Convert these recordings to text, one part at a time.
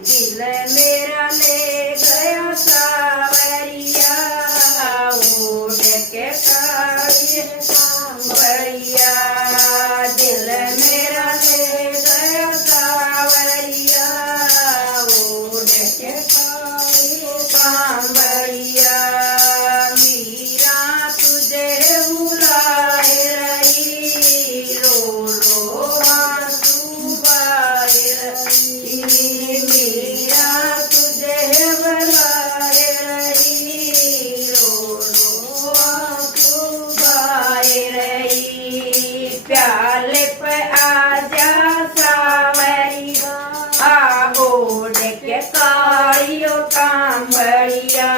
दिल मेरा ले गया सावरिया, उड़ के कालिए कांवरिया। दिल मेरा ले गया सावरिया, उड़ के कालिए कांवरिया। मीरा तुझे बुलाए रही, रो रो आंसू बहाए रही। मीरा तुझे बुलाए रही, रो रो आंसू बहाए रही। प्याले पे आजा सावरिया, ओढ़ के कालियो कांवरिया।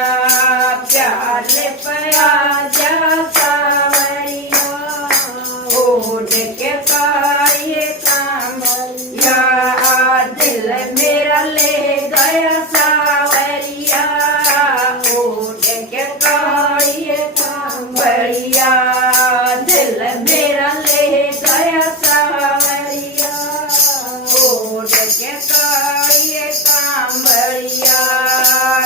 प्याले पे आजा सावरिया, ओढ़ के कालिए कांवरिया। दिल मेरा ले गया सावरिया, ओढ़ के कालिए कांवरिया। दिल मेरा ले गया सावरिया, ओढ़ के कालिए कांवरिया।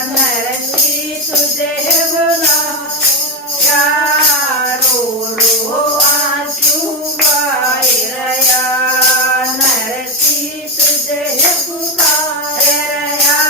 नरसी तुझे बुलाया, रो रो आंसू बहाए रहा। नरसी तुझे पुकारे रहा,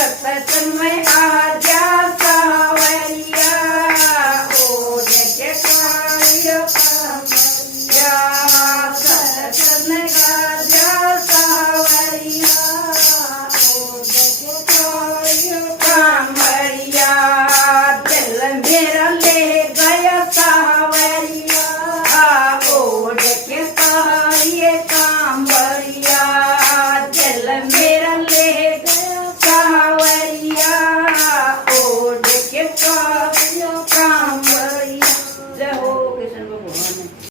रक्त तन्मय आहार घ्या